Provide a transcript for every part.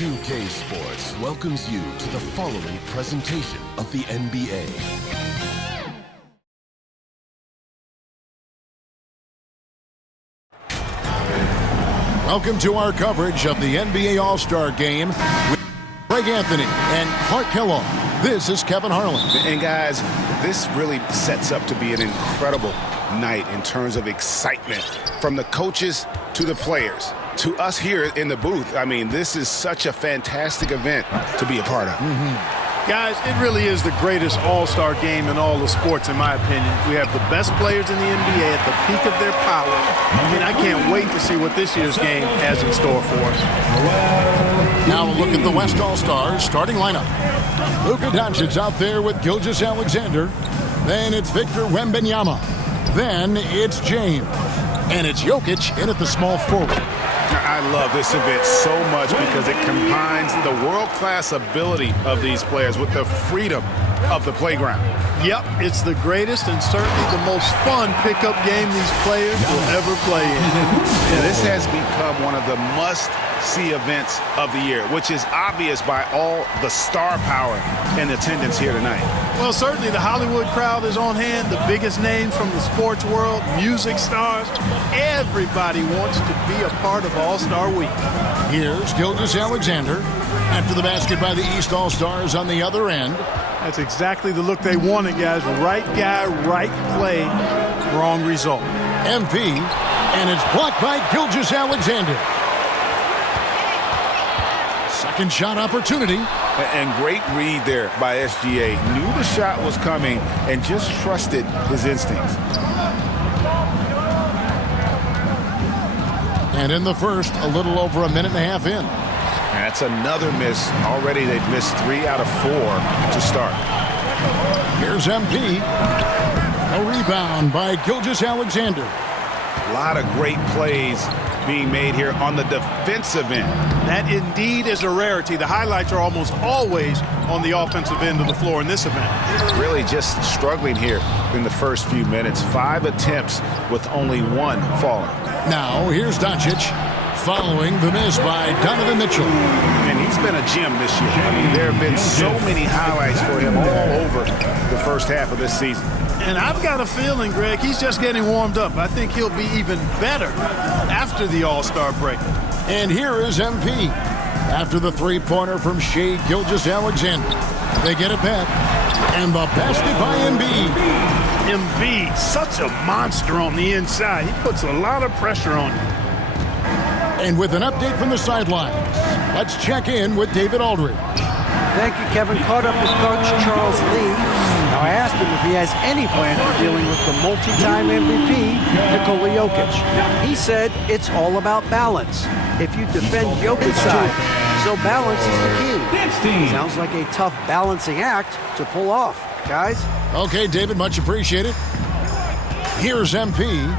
2K Sports welcomes you to the following presentation of the NBA. Welcome to our coverage of the NBA All-Star Game with Greg Anthony and Clark Kellogg. This is Kevin Harlan. And guys, this really sets up to be an incredible night in terms of excitement from the coaches to the players to us here in the booth. I mean, this is such a fantastic event to be a part of. Guys, it really is the greatest all-star game in all of sports, in my opinion. We have the best players in the NBA at the peak of their power. I mean, I can't wait to see what this year's game has in store for us. Now a look at the West All-Stars starting lineup. Luka Doncic out there with Gilgeous-Alexander. Then it's Victor Wembanyama. Then it's James. And it's Jokic in at the small forward. I love this event so much because it combines the world-class ability of these players with the freedom of the playground. Yep, it's the greatest and certainly the most fun pickup game these players will ever play in. Yeah, this has become one of the must-see events of the year, which is obvious by all the star power in attendance here tonight. Well, certainly the Hollywood crowd is on hand, the biggest names from the sports world, music stars. Everybody wants to be a part of All-Star Week. Here's Gilgeous-Alexander after the basket by the East All-Stars on the other end. That's exactly the look they wanted, guys. Right guy, right play, wrong result. MP, and it's blocked by Gilgeous-Alexander. Second shot opportunity. And great read there by SGA. Knew the shot was coming and just trusted his instincts. And in the first, a little over a minute and a half in. And that's another miss. Already they've missed 3 out of 4 to start. Here's MP. A rebound by Gilgeous-Alexander. A lot of great plays being made here on the defensive end. That indeed is a rarity. The highlights are almost always on the offensive end of the floor in this event. Really just struggling here in the first few minutes. 5 attempts with only 1 falling. Now here's Doncic following the miss by Donovan Mitchell. And he's been a gem this year. I mean, there have been so many highlights for him all over the first half of this season. And I've got a feeling, Greg, he's just getting warmed up. I think he'll be even better after the All-Star break. And here is MP after the three-pointer from Shai Gilgeous-Alexander. They get it back. And the basket by Embiid. Embiid, such a monster on the inside. He puts a lot of pressure on him. And with an update from the sidelines, let's check in with David Aldridge. Thank you, Kevin. Caught up with Coach Charles Lee. Now, I asked him if he has any plan for dealing with the multi-time MVP, Nikola Jokic. He said it's all about balance. If you defend Jokic's side, so balance is the key. Sounds like a tough balancing act to pull off, guys. Okay, David, much appreciated. Here's MP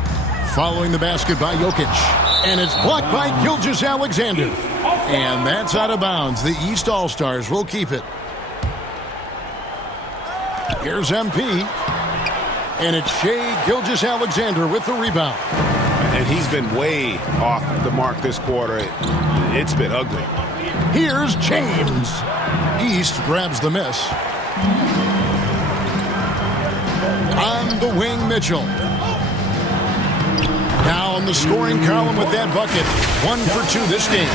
following the basket by Jokic. And it's blocked by Gilgeous-Alexander. And that's out of bounds. The East All-Stars will keep it. Here's MP. And it's Shai Gilgeous-Alexander with the rebound. And he's been way off the mark this quarter. It's been ugly. Here's James. East grabs the miss. On the wing, Mitchell. Now in the scoring column with that bucket. 1 for 2 this game.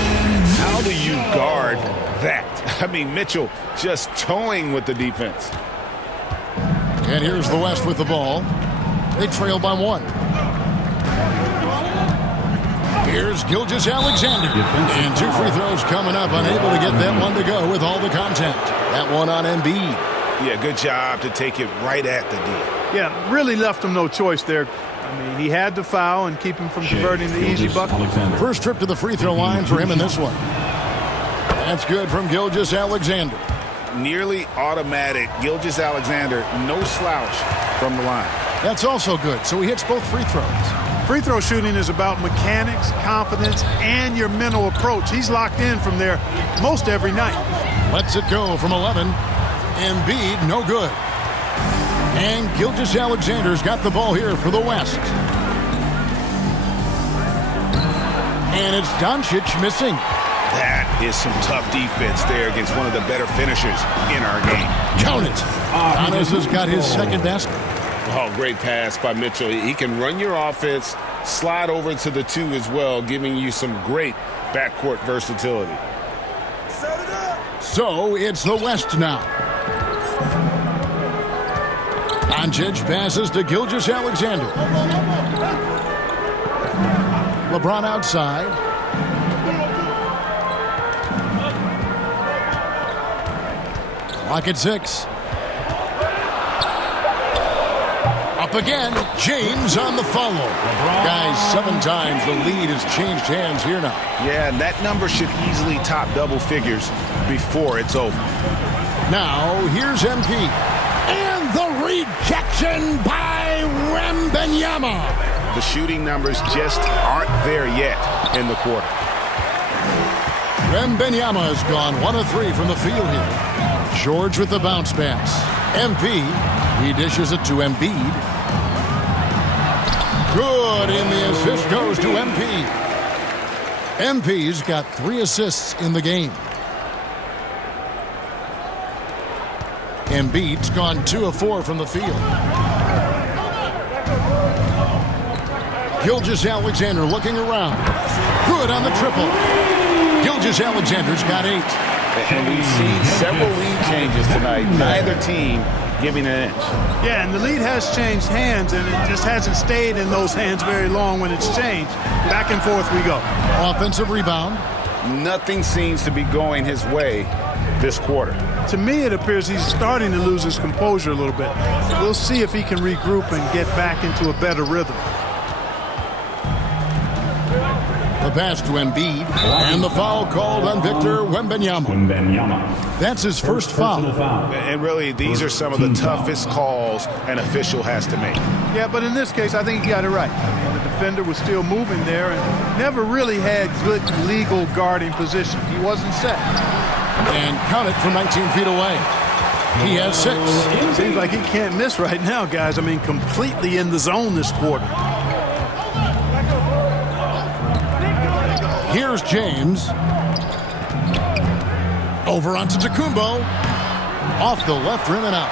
How do you guard that? I mean, Mitchell just towing with the defense. And here's the West with the ball. They trail by 1. Here's Gilgeous-Alexander. And 2 free throws coming up. Unable to get that one to go with all the contact. That one on Embiid. Yeah, good job to take it right at the D. Yeah, really left him no choice there. I mean, he had to foul and keep him from converting the easy bucket. First trip to the free throw line for him in this one. That's good from Gilgeous-Alexander. Nearly automatic. Gilgeous-Alexander, no slouch from the line. That's also good. So he hits both free throws. Free throw shooting is about mechanics, confidence, and your mental approach. He's locked in from there most every night. Lets it go from 11. Embiid, no good. And Gilgeous-Alexander's got the ball here for the West. And it's Doncic missing. That is some tough defense there against one of the better finishers in our game. Count it. Giannis has got his second basket. Oh, great pass by Mitchell. He can run your offense, slide over to the 2 as well, giving you some great backcourt versatility. So it's the West now. Doncic passes to Gilgeous-Alexander. LeBron outside. Clock at 6. Up again. James on the follow. Guys, 7 times the lead has changed hands here now. Yeah, and that number should easily top double figures before it's over. Now, here's MP. And the rejection by Wembanyama. The shooting numbers just aren't there yet in the quarter. Wembanyama has gone 1 of 3 from the field here. George with the bounce pass. MP, he dishes it to Embiid. Good, and the assist goes to MP. MP's got 3 assists in the game. Embiid's gone 2 of 4 from the field. Gilgeous-Alexander looking around. Good on the triple. Gilgeous-Alexander's got 8. And we've seen several lead changes tonight. Neither team giving an inch. Yeah, and the lead has changed hands, and it just hasn't stayed in those hands very long when it's changed. Back and forth we go. Offensive rebound. Nothing seems to be going his way this quarter. To me, it appears he's starting to lose his composure a little bit. We'll see if he can regroup and get back into a better rhythm. The pass to Embiid, and the foul called on Victor Wembanyama. That's his first foul. And really, these are some of the toughest calls an official has to make. Yeah, but in this case, I think he got it right. I mean, the defender was still moving there and never really had good legal guarding position. He wasn't set. And count it from 19 feet away. He has 6. Seems like he can't miss right now, guys. I mean, completely in the zone this quarter. Here's James. Over onto Tacumbo. Off the left rim and out.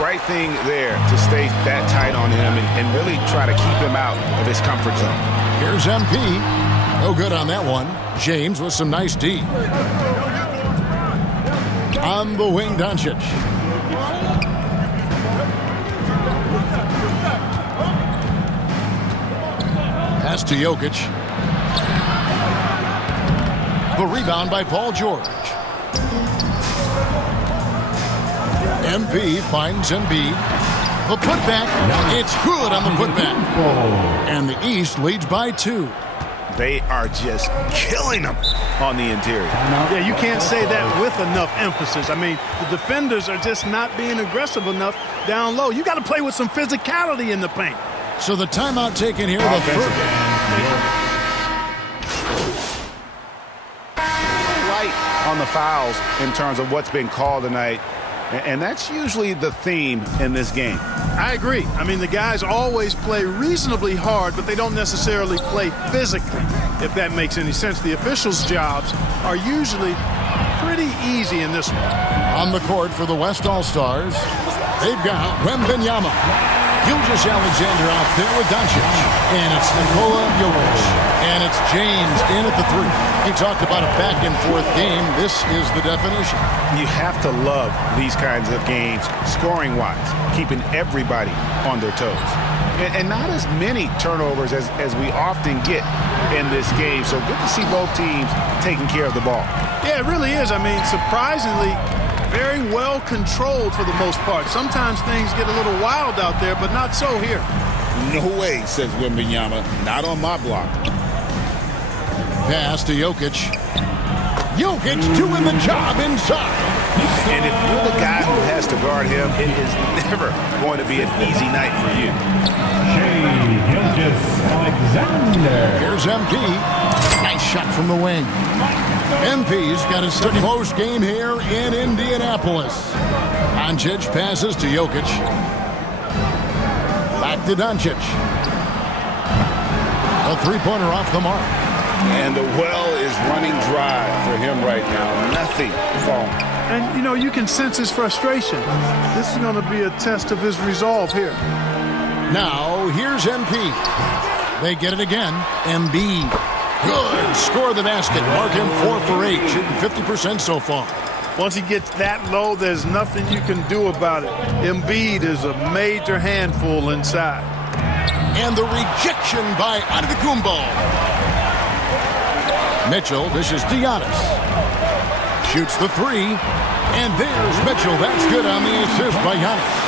Right thing there to stay that tight on him and really try to keep him out of his comfort zone. Here's MP. No good on that one. James with some nice D. On the wing, Doncic. Pass to Jokic. The rebound by Paul George. MP finds Embiid. The putback. It's good on the putback. And the East leads by 2. They are just killing them on the interior. Yeah, you can't say that with enough emphasis. I mean, the defenders are just not being aggressive enough down low. You got to play with some physicality in the paint. So the timeout taken here. The first. On the fouls in terms of what's been called tonight, and that's usually the theme in this game. I agree. I mean, the guys always play reasonably hard, but they don't necessarily play physically, if that makes any sense. The officials' jobs are usually pretty easy in this one. On the court for the West All-Stars, they've got Wembanyama. Gilgeous-Alexander out there with Doncic. And it's Nikola Jokic. And it's James in at the 3. You talked about a back-and-forth game. This is the definition. You have to love these kinds of games, scoring-wise, keeping everybody on their toes. And not as many turnovers as we often get in this game. So good to see both teams taking care of the ball. Yeah, it really is. I mean, surprisingly, very well controlled for the most part. Sometimes things get a little wild out there, but not so here. No way, says Wembanyama. Not on my block. Pass to Jokic. Jokic doing the job inside. And if you're the guy who has to guard him, it is never going to be an easy night for you. Gilgeous-Alexander. Here's MP. Nice shot from the wing. MP's got a steady close game here in Indianapolis. Doncic passes to Jokic. Back to Doncic. A 3-pointer off the mark. And the well is running dry for him right now. Nothing falling. And, you know, you can sense his frustration. This is going to be a test of his resolve here. Now, here's MP. They get it again. Embiid. Good. Score the basket. Mark him 4 for 8. Shooting 50% so far. Once he gets that low, there's nothing you can do about it. Embiid is a major handful inside. And the rejection by Antetokounmpo. Mitchell dishes to Giannis. Shoots the 3. And there's Mitchell. That's good on the assist by Giannis.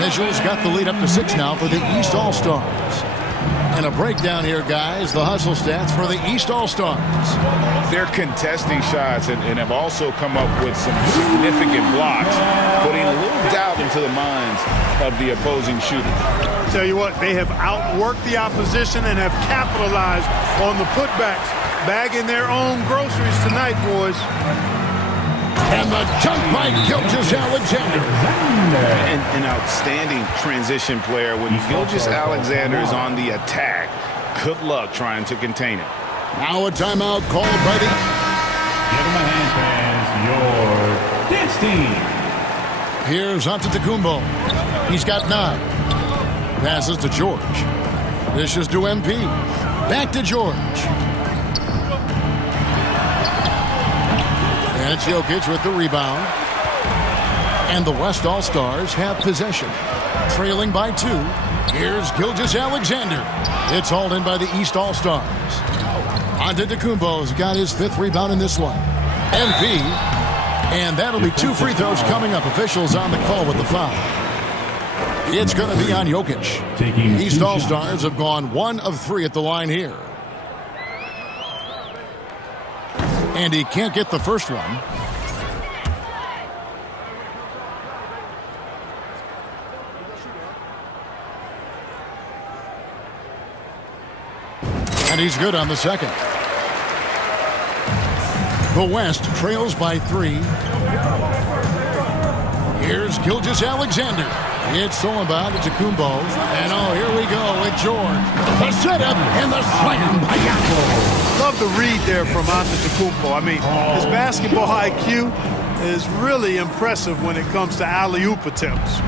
Mitchell's got the lead up to 6 now for the East All-Stars. And a breakdown here, guys. The hustle stats for the East All-Stars. They're contesting shots and have also come up with some significant blocks, putting a little doubt into the minds of the opposing shooters. Tell you what, they have outworked the opposition and have capitalized on the putbacks, bagging their own groceries tonight, boys. And the jump by Gilgeous-Alexander. An outstanding transition player. When Gilgeous-Alexander is on the attack, good luck trying to contain it. Now a timeout called by the... Give him a hand, fans. Your dance team. Here's Antetokounmpo. He's got 9. Passes to George. Dishes to MP. Back to George. And it's Jokic with the rebound. And the West All-Stars have possession. Trailing by 2. Here's Gilgeous-Alexander. It's hauled in by the East All-Stars. Antetokounmpo's got his 5th rebound in this one. MP. And that'll be 2 free throws coming up. Officials on the call with the foul. It's going to be on Jokic. East All-Stars have gone 1 of 3 at the line here. And he can't get the first one. And he's good on the second. The West trails by 3. Here's Gilgeous-Alexander. It's stolen by Antetokounmpo. And here we go with George. The setup and the slam by Giannis. Love the read there from Antetokounmpo. I mean, his basketball IQ is really impressive when it comes to alley-oop attempts.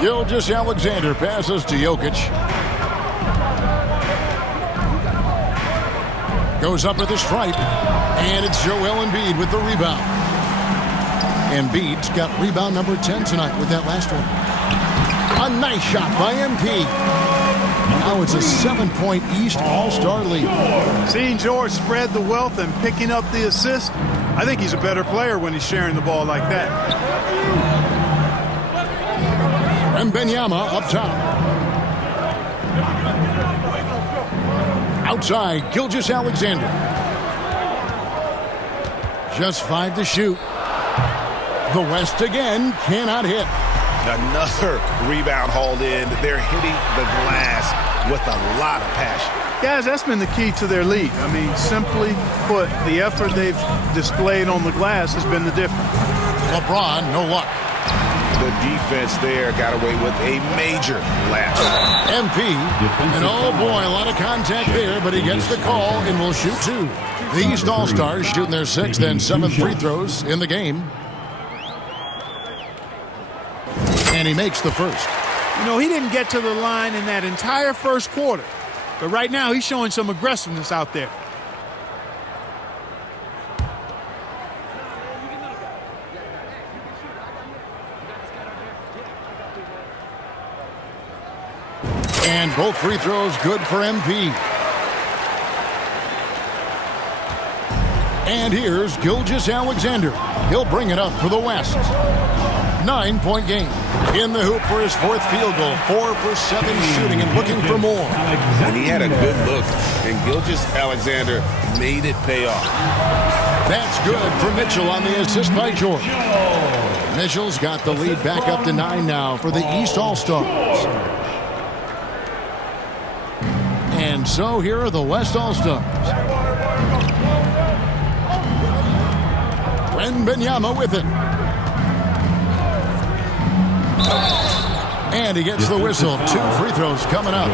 Gilgeous-Alexander passes to Jokic. Goes up with a stripe. And it's Joel Embiid with the rebound. Embiid's got rebound number 10 tonight with that last one. A nice shot by MP. Now it's a 7-point East All-Star lead. Seeing George spread the wealth and picking up the assist, I think he's a better player when he's sharing the ball like that. Wembanyama up top. Outside, Gilgeous-Alexander. Just 5 to shoot. The West again cannot hit. Another rebound hauled in. They're hitting the glass with a lot of passion. Guys, that's been the key to their lead. I mean, simply put, the effort they've displayed on the glass has been the difference. LeBron, no luck. The defense there got away with a major lapse. MP, and oh boy, a lot of contact there, but he gets the call and will shoot 2. The East All-Stars shooting their 6th and 7th free throws in the game. And he makes the first. You know, he didn't get to the line in that entire first quarter. But right now, he's showing some aggressiveness out there. And both free throws good for MP. And here's Gilgeous-Alexander. He'll bring it up for the West. 9-point game. In the hoop for his 4th field goal. 4 for 7 shooting and looking for more. And he had a good look, and Gilgeous-Alexander made it pay off. That's good for Mitchell on the assist by George. Mitchell's got the lead back up to 9 now for the East All-Stars. And so here are the West All-Stars. Wembanyama with it. And he gets the whistle. 2 free throws coming up.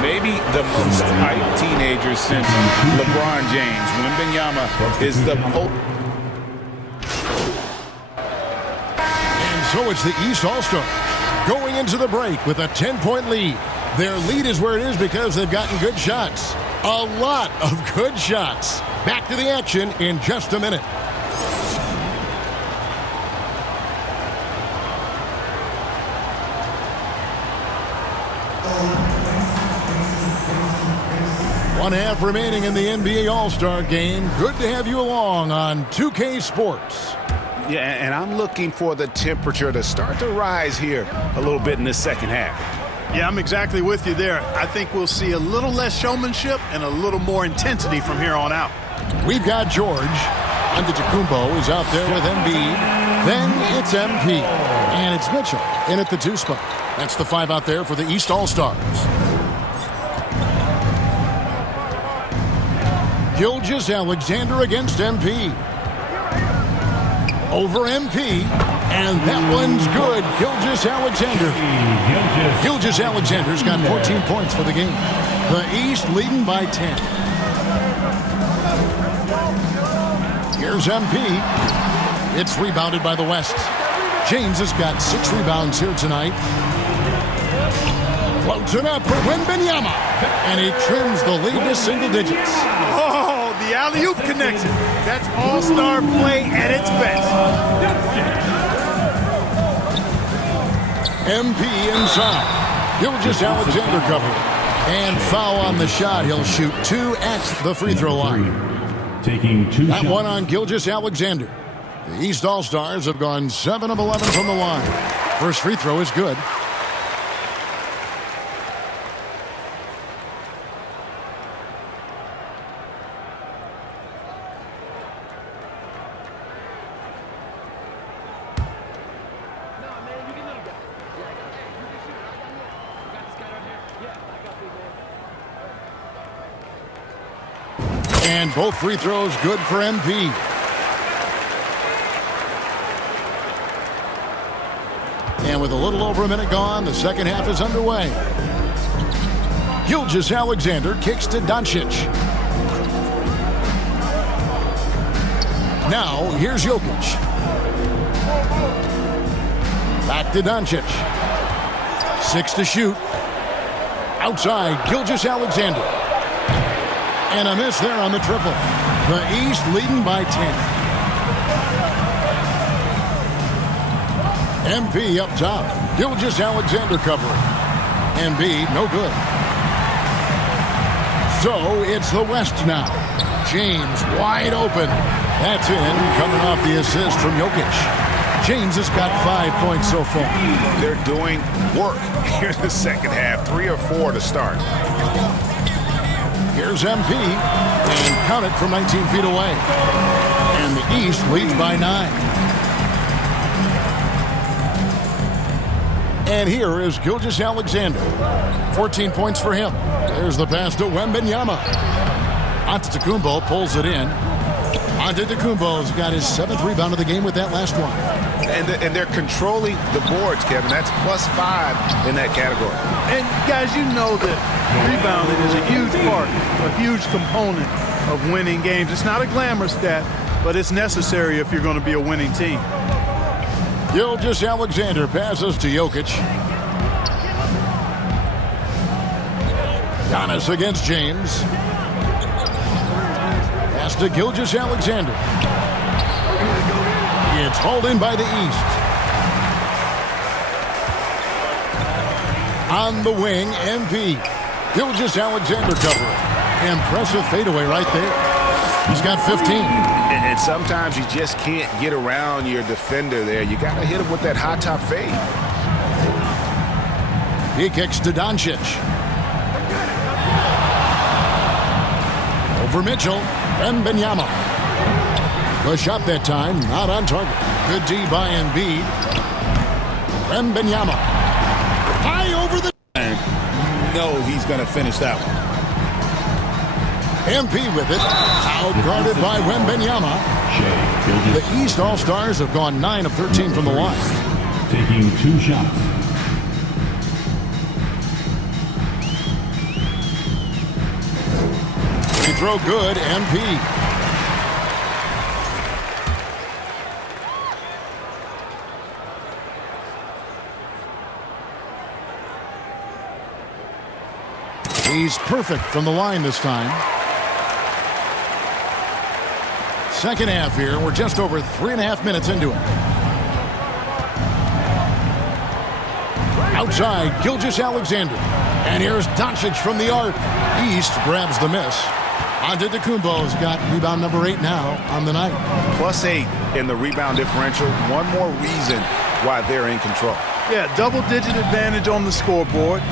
Maybe the most hyped teenager since LeBron James. Wembanyama is the And so it's the East All-Stars going into the break with a 10-point lead. Their lead is where it is because they've gotten good shots. A lot of good shots. Back to the action in just a minute. One half remaining in the NBA All-Star game. Good to have you along on 2K Sports. Yeah, and I'm looking for the temperature to start to rise here a little bit in the second half. Yeah, I'm exactly with you there. I think we'll see a little less showmanship and a little more intensity from here on out. We've got George. Antetokounmpo is out there with Embiid. Then it's MP. And it's Mitchell in at the 2 spot. That's the 5 out there for the East All-Stars. Gilgeous-Alexander against MP. Over MP. And that one's good. Gilgeous-Alexander. Gilgeous-Alexander's got 14 points for the game. The East leading by 10. Here's MP. It's rebounded by the West. James has got 6 rebounds here tonight. Floats it up for Wembanyama. And he trims the lead to single digits. Oh, the alley-oop connection. That's all-star play at its best. MP inside. Gilgeous-Alexander covered. And foul on the shot. He'll shoot 2 at the free throw line. Taking 2 That shots. one on Gilgeous-Alexander. The East All-Stars have gone 7 of 11 from the line. First free throw is good. And both free throws good for MP. And with a little over a minute gone, the second half is underway. Gilgeous-Alexander kicks to Doncic. Now, here's Jokic. Back to Doncic. 6 to shoot. Outside, Gilgeous-Alexander. And a miss there on the triple. The East leading by 10. MP up top. Gilgeous-Alexander covering. Embiid, no good. So it's the West now. James wide open. That's in, coming off the assist from Jokic. James has got 5 points so far. They're doing work here in the second half. 3 or 4 to start. Here's MP, and count it from 19 feet away. And the East leads by 9. And here is Gilgeous-Alexander. 14 points for him. There's the pass to Wembanyama. Antetokounmpo pulls it in. Antetokounmpo's got his 7th rebound of the game with that last one. And they're controlling the boards, Kevin. That's +5 in that category. And guys, you know that rebounding is a huge part, a huge component of winning games. It's not a glamorous stat, but it's necessary if you're going to be a winning team. Gilgeous-Alexander passes to Jokic. Giannis against James. Pass to Gilgeous-Alexander. It's hauled in by the East. On the wing, MP. Gilgeous-Alexander covering. Impressive fadeaway right there. He's got 15. And sometimes you just can't get around your defender there. You got to hit him with that high top fade. He kicks to Doncic. Over Mitchell. Wembanyama. The shot that time, not on target. Good D by Embiid. Wembanyama. High over the... No, he's going to finish that one. MP with it. Out-guarded by Wembanyama. The East All-Stars have gone 9 of 13 from the line. Taking 2 shots. throw good, MP. He's perfect from the line this time. Second half here. We're just over 3.5 minutes into it. Outside, Gilgeous-Alexander. And here's Doncic from the arc. East grabs the miss. Antetokounmpo's got rebound number 8 now on the night. +8 in the rebound differential. One more reason why they're in control. Yeah, double-digit advantage on the scoreboard.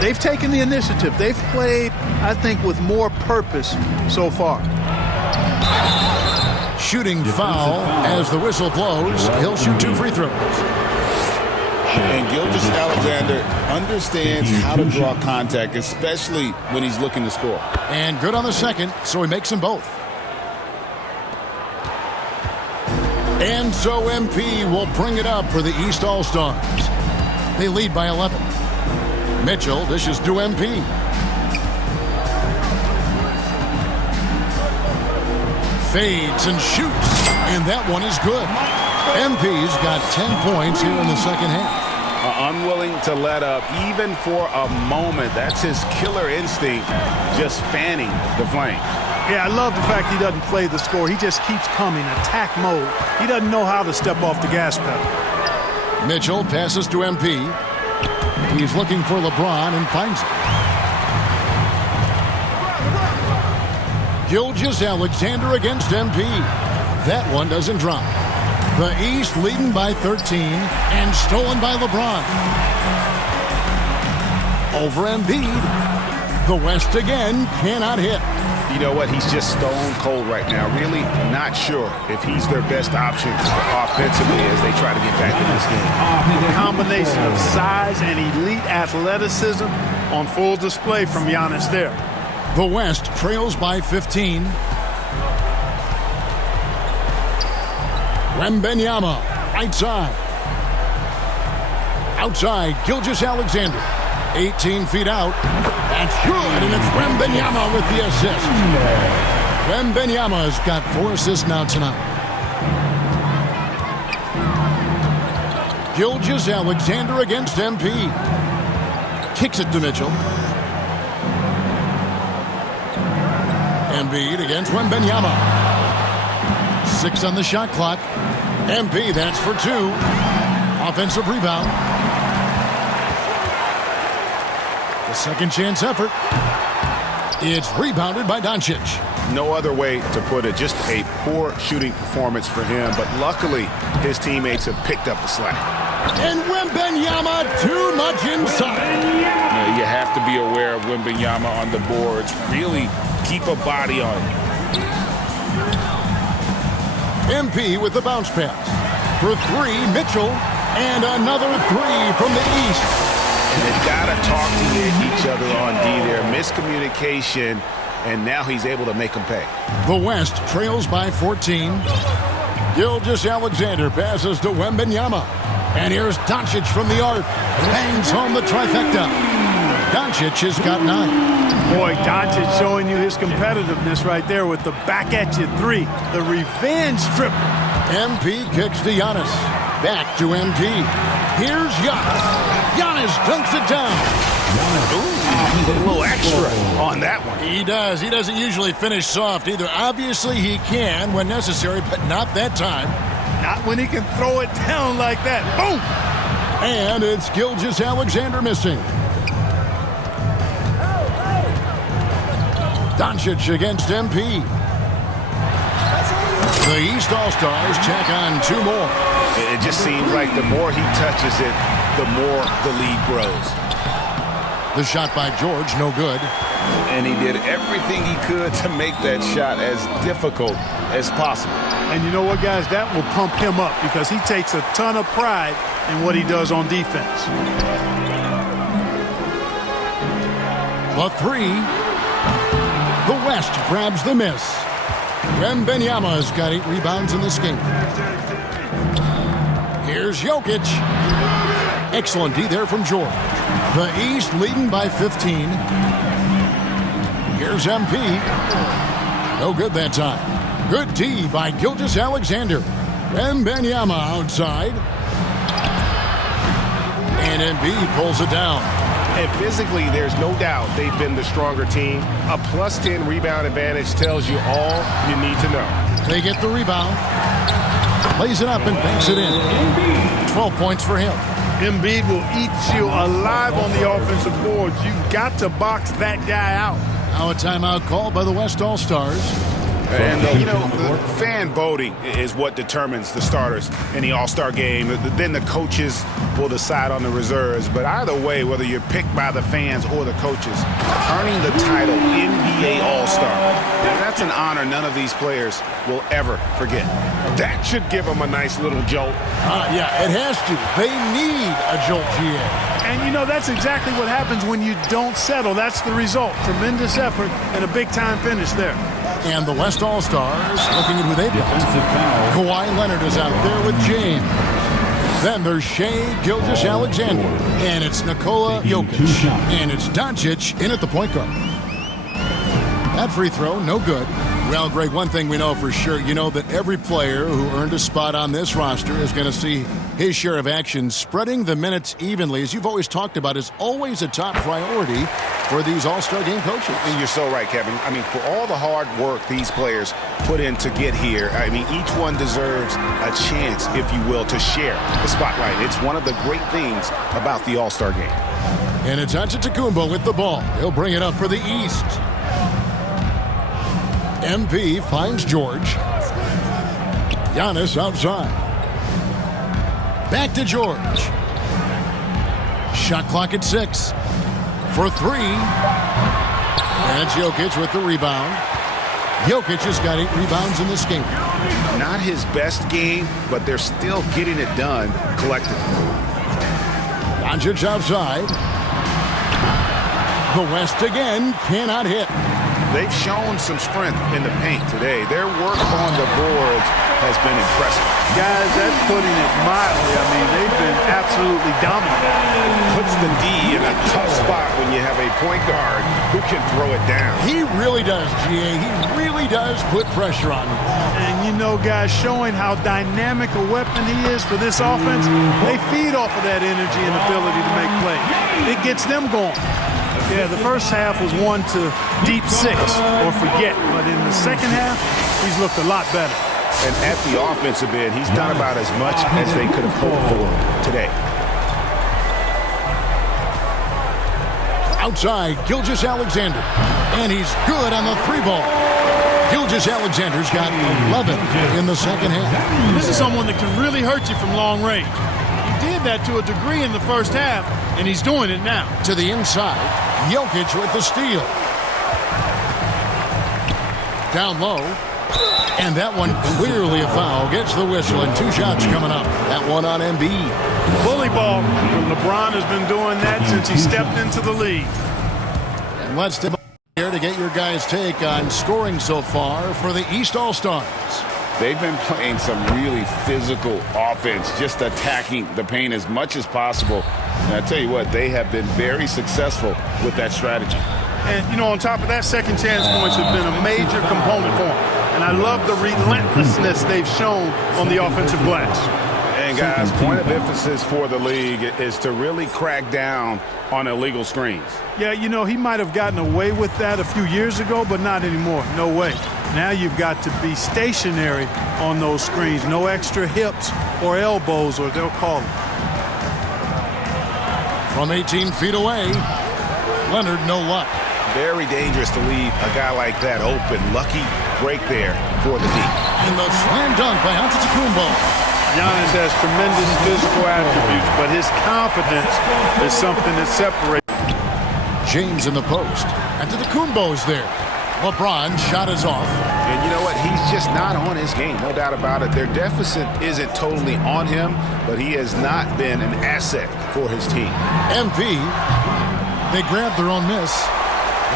They've taken the initiative. They've played, I think, with more purpose so far. Shooting foul as the whistle blows. He'll shoot 2 free throws. And Gilgeous-Alexander understands how to draw contact, especially when he's looking to score. And good on the second, so he makes them both. And so MP will bring it up for the East All-Stars. They lead by 11. Mitchell dishes to MP. Fades and shoots, and that one is good. MP's got 10 points here in the second half. Unwilling to let up even for a moment. That's his killer instinct, just fanning the flame. Yeah, I love the fact he doesn't play the score. He just keeps coming, attack mode. He doesn't know how to step off the gas pedal. Mitchell passes to MP. He's looking for LeBron and finds it. Gilgeous-Alexander against MP. That one doesn't drop. The East leading by 13 and stolen by LeBron. Over Embiid. The West again cannot hit. You know what? He's just stone cold right now. Really not sure if he's their best option offensively as they try to get back in this game. The combination of size and elite athleticism on full display from Giannis there. The West trails by 15. Wembanyama, right side. Outside, Gilgeous-Alexander. 18 feet out. That's good, and it's Wembanyama with the assist. Wembanyama's got 4 assists now tonight. Gilgeous-Alexander against MP. Kicks it to Mitchell. Embiid against Wembanyama. 6 on the shot clock. MP, that's for 2. Offensive rebound. The second chance effort. It's rebounded by Doncic. No other way to put it. Just a poor shooting performance for him. But luckily, his teammates have picked up the slack. And Wembanyama too much inside. You have to be aware of Wembanyama on the boards. Really keep a body on him. MP with the bounce pass. For 3, Mitchell. And another 3 from the East. And they've got to talk to each other on D there. Miscommunication, and now he's able to make them pay. The West trails by 14. Gilgeous-Alexander passes to Wembanyama. And here's Doncic from the arc. Bangs home the trifecta. Doncic has got 9. Boy, Doncic showing you his competitiveness right there with the back-at-you 3. The revenge triple. MP kicks to Giannis. Back to MP. Here's Giannis. Giannis dunks it down. Ooh, a little extra on that one. He does. He doesn't usually finish soft either. Obviously, he can when necessary, but not that time. Not when he can throw it down like that. Boom! And it's Gilgeous-Alexander missing. Doncic against MP. The East All-Stars check on 2 more. It just seems like the more he touches it, the more the lead grows. The shot by George, no good. And he did everything he could to make that shot as difficult as possible. And you know what, guys? That will pump him up because he takes a ton of pride in what he does on defense. The 3. The West grabs the miss. Wembanyama's got 8 rebounds in this game. Here's Jokic. Excellent D there from George. The East leading by 15. Here's MP. No good that time. Good D by Gilgeous-Alexander. Wembanyama outside. And Embiid pulls it down. And physically, there's no doubt they've been the stronger team. A plus 10 rebound advantage tells you all you need to know. They get the rebound. Lays it up and banks it in. 12 points for him. Embiid will eat you alive on the offensive boards. You've got to box that guy out. Now a timeout called by the West All-Stars. And, the fan voting is what determines the starters in the All-Star game. Then the coaches will decide on the reserves. But either way, whether you're picked by the fans or the coaches, earning the title NBA All-Star, that's an honor none of these players will ever forget. That should give them a nice little jolt. Yeah, it has to. They need a jolt, GA. And, that's exactly what happens when you don't settle. That's the result. Tremendous effort and a big-time finish there. And the West All-Stars looking at who they've got. Kawhi Leonard is out there with James. Then there's Shai Gilgeous-Alexander. And it's Nikola Jokic. And it's Doncic in at the point guard. That free throw, no good. Well, Greg, one thing we know for sure, that every player who earned a spot on this roster is going to see his share of action. Spreading the minutes evenly, as you've always talked about, is always a top priority for these All-Star game coaches. And you're so right, Kevin. For all the hard work these players put in to get here, each one deserves a chance, if you will, to share the spotlight. It's one of the great things about the All-Star game. And it's Antetokounmpo with the ball. He'll bring it up for the East. MP finds George. Giannis outside. Back to George. Shot clock at 6. For 3. And it's Jokic with the rebound. Jokic has got 8 rebounds in this game. Not his best game, but they're still getting it done collectively. Doncic outside. The West again cannot hit. They've shown some strength in the paint today. Their work on the boards has been impressive. Guys, that's putting it mildly. They've been absolutely dominant. Puts the D in a tough spot when you have a point guard who can throw it down. He really does, GA. He really does put pressure on him. And guys, showing how dynamic a weapon he is for this offense, they feed off of that energy and ability to make plays. It gets them going. Yeah, the first half was one to deep 6 or forget. But in the second half, he's looked a lot better. And at the offensive end, he's done about as much as they could have hoped for today. Outside, Gilgeous-Alexander. And he's good on the 3-ball. Gilgeous-Alexander's got 11 in the second half. This is someone that can really hurt you from long range. He did that to a degree in the first half, and he's doing it now. To the inside, Jokic with the steal. Down low. And that one clearly a foul. Gets the whistle, and 2 shots coming up. That one on Embiid. Bully ball. LeBron has been doing that since he stepped into the league. And let's step here to get your guys' take on scoring so far for the East All-Stars. They've been playing some really physical offense, just attacking the paint as much as possible. And I tell you what, they have been very successful with that strategy. And, on top of that, second chance points have been a major component for them. And I love the relentlessness they've shown on the offensive glass. And, guys, point of emphasis for the league is to really crack down on illegal screens. Yeah, he might have gotten away with that a few years ago, but not anymore. No way. Now you've got to be stationary on those screens. No extra hips or elbows, or they'll call it. From 18 feet away, Leonard, no luck. Very dangerous to leave a guy like that open. Lucky break there for the D. And the slam dunk by Antetokounmpo. Giannis has tremendous physical attributes, but his confidence is something that separates. James in the post. Antetokounmpo's there. LeBron shot is off. And you know what? He's just not on his game, no doubt about it. Their deficit isn't totally on him, but he has not been an asset for his team. MP, they grabbed their own miss.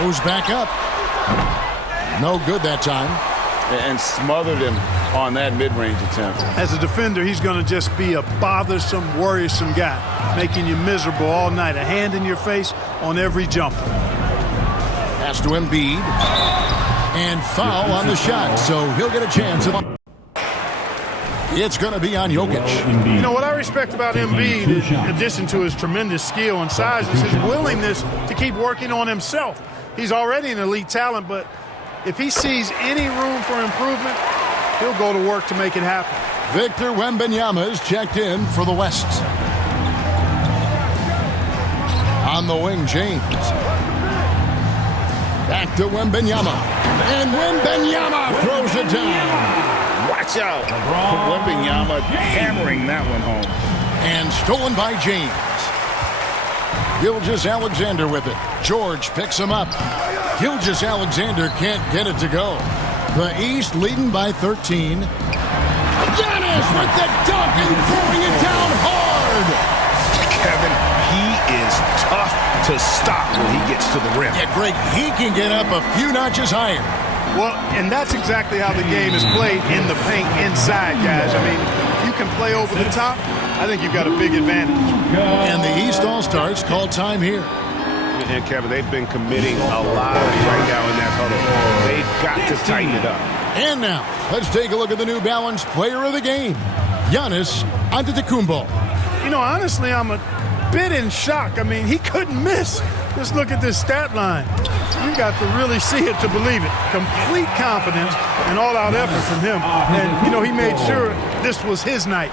Goes back up. No good that time. And smothered him on that mid-range attempt. As a defender, he's going to just be a bothersome, worrisome guy, making you miserable all night. A hand in your face on every jumper. Pass to Embiid. And foul on the shot, so he'll get a chance. It's going to be on Jokic. You know, what I respect about Embiid, in addition to his tremendous skill and size, is his willingness to keep working on himself. He's already an elite talent, but if he sees any room for improvement, he'll go to work to make it happen. Victor Wembanyama is checked in for the West. On the wing, James. Back to Wembanyama. And Wembanyama throws it down. Watch out. Wembanyama hammering that one home. And stolen by James. Gilgeous-Alexander with it. George picks him up. Gilgeous-Alexander can't get it to go. The East leading by 13. Giannis with the dunk and throwing it down hard. Kevin, he is tough to stop when he gets to the rim. Yeah, Greg, he can get up a few notches higher. Well, and that's exactly how the game is played in the paint inside, guys. I mean, if you can play over the top, I think you've got a big advantage. And the East All-Stars call time here. And, Kevin, they've been committing a lot right now in that huddle. They've got to tighten it up. And now, let's take a look at the New Balance player of the game, Giannis Antetokounmpo. You know, honestly, I'm a bit in shock. I mean, he couldn't miss. Just look at this stat line. You got to really see it to believe it. Complete confidence and all-out effort from him. And, you know, he made sure this was his night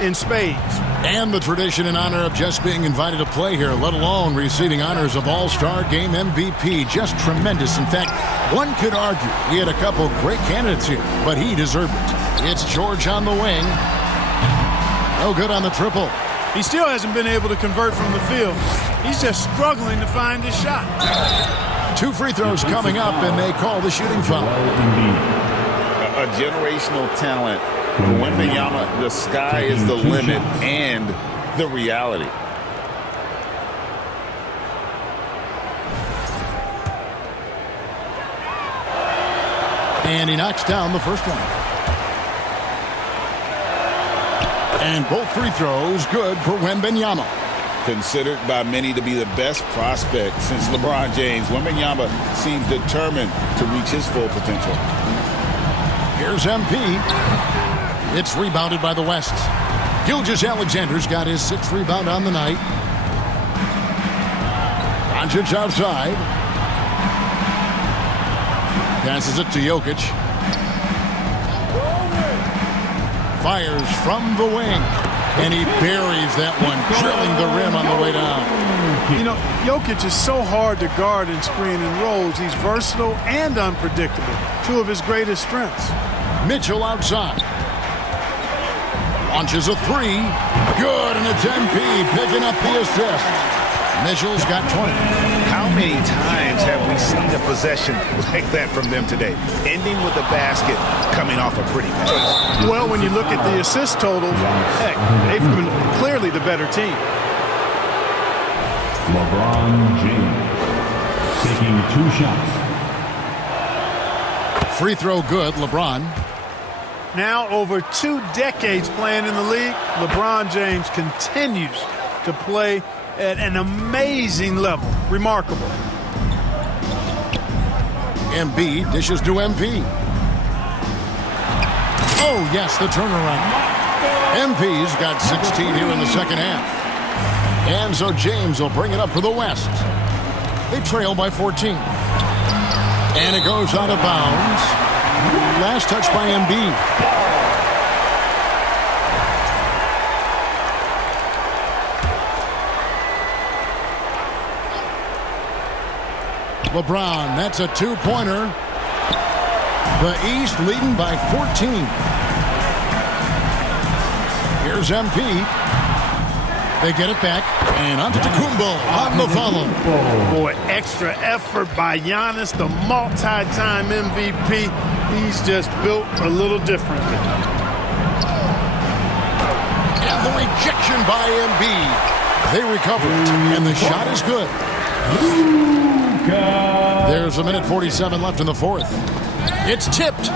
in spades. And the tradition and honor of just being invited to play here, let alone receiving honors of All-Star Game MVP. Just tremendous. In fact, one could argue he had a couple great candidates here, but he deserved it. It's George on the wing. No good on the triple. He still hasn't been able to convert from the field. He's just struggling to find his shot. 2 free throws coming up, and they call the shooting foul. A generational talent. Wembanyama, the sky is the limit and the reality. And he knocks down the first one. And both free throws good for Wembanyama. Considered by many to be the best prospect since LeBron James, Wembanyama seems determined to reach his full potential. Here's MP. It's rebounded by the West. Gilgeous-Alexander's got his 6th rebound on the night. Doncic outside. Passes it to Jokic. Fires from the wing. And he buries that one, drilling the rim on the way down. You know, Jokic is so hard to guard and screen and rolls. He's versatile and unpredictable. 2 of his greatest strengths. Mitchell outside. Launches a 3. Good, and it's MP picking up the assist. Mitchell's got 20. How many times have we seen a possession like that from them today? Ending with a basket, coming off a pretty pass. Well, when you look at the assist totals, heck, they've been clearly the better team. LeBron James taking 2 shots. Free throw good, LeBron. Now, over 2 decades playing in the league, LeBron James continues to play at an amazing level. Remarkable. Embiid dishes to MP. Oh, yes, the turnaround. MP's got 16 here in the second half. And so James will bring it up for the West. They trail by 14. And it goes out of bounds. Last touch by Embiid. LeBron, that's a 2-pointer. The East leading by 14. Here's MP. They get it back, and Antetokounmpo on the follow. Boy, extra effort by Giannis, the multi-time MVP. He's just built a little differently. And the rejection by Embiid. They recover it, and the shot is good. There's 1:47 left in the 4th. It's tipped.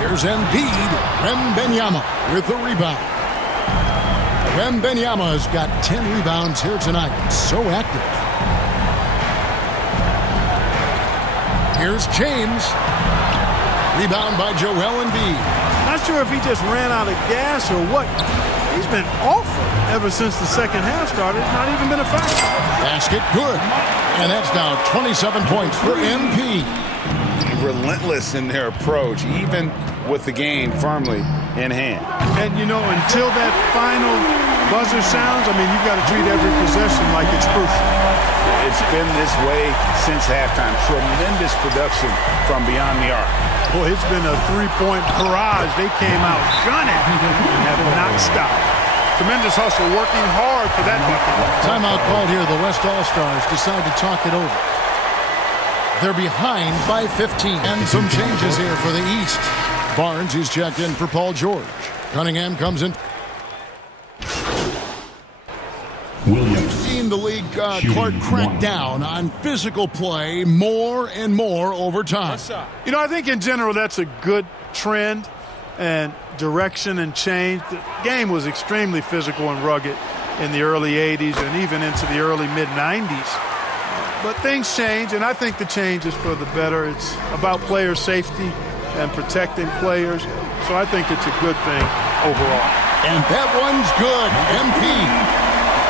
Here's Embiid. Wembanyama with the rebound. Wembanyama has got 10 rebounds here tonight. So active. Here's James. Rebound by Joel Embiid. Not sure if he just ran out of gas or what. He's been awful ever since the second half started. Not even been a factor. Basket good. And that's now 27 points for MP. Relentless in their approach, even with the game firmly in hand. And, you know, until that final buzzer sounds, I mean, you've got to treat every possession like it's crucial. It's been this way since halftime. Tremendous production from beyond the arc. Boy, it's been a three-point barrage. They came out gunning and have not stopped. Tremendous hustle, working hard for that bucket. Timeout called here. The West All-Stars decide to talk it over. They're behind by 15. And some changes here for the East. Barnes is checked in for Paul George. Cunningham comes in. Williams. Seen the league, Shooting Clark, crack one. down on physical play more and more over time. You know, I think in general that's a good trend and direction and change. The game was extremely physical and rugged in the early 80s and even into the early mid-90s. But things change, and I think the change is for the better. It's about player safety and protecting players. So I think it's a good thing overall. And that one's good. MP.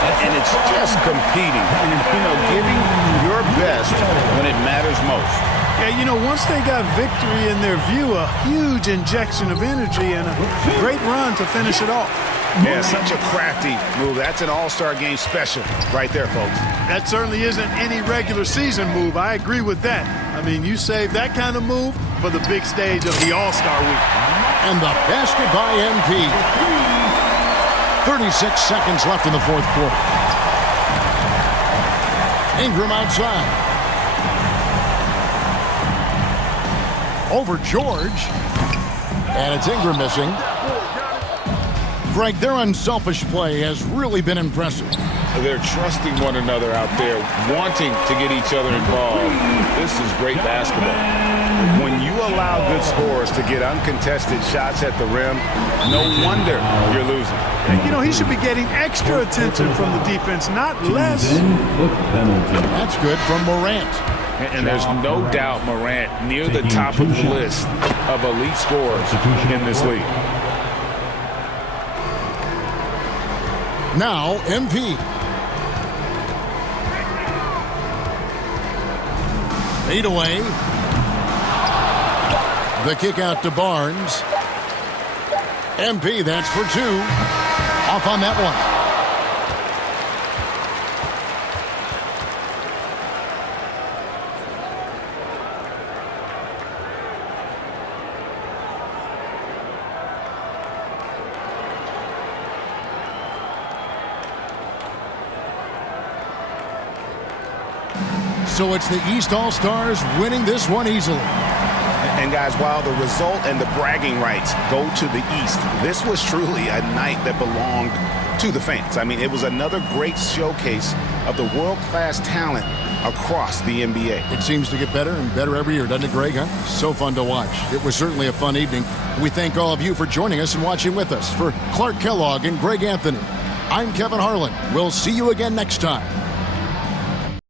And it's just competing. You know, giving your best when it matters most. Yeah, you know, once they got victory in their view, a huge injection of energy and a great run to finish it off. Yeah, such a crafty move. That's an all-star game special right there, folks. That certainly isn't any regular season move. I agree with that. I mean, you save that kind of move for the big stage of the All-Star Week. And the basket by MP. 36 seconds left in the fourth quarter. Ingram outside. Over George. And it's Ingram missing. Greg, their unselfish play has really been impressive. They're trusting one another out there, wanting to get each other involved. This is great basketball. When you allow good scorers to get uncontested shots at the rim, no wonder you're losing. You know, he should be getting extra attention from the defense, not less. That's good from Morant. And there's no doubt Morant near the top of the list of elite scorers in this league. Now, MP. Fade away. The kick out to Barnes. MP, that's for two. Off on that one. So it's the East All-Stars winning this one easily. And guys, while the result and the bragging rights go to the East, this was truly a night that belonged to the fans. I mean, it was another great showcase of the world-class talent across the NBA. It seems to get better and better every year, doesn't it, Greg? Huh? So fun to watch. It was certainly a fun evening. We thank all of you for joining us and watching with us. For Clark Kellogg and Greg Anthony, I'm Kevin Harlan. We'll see you again next time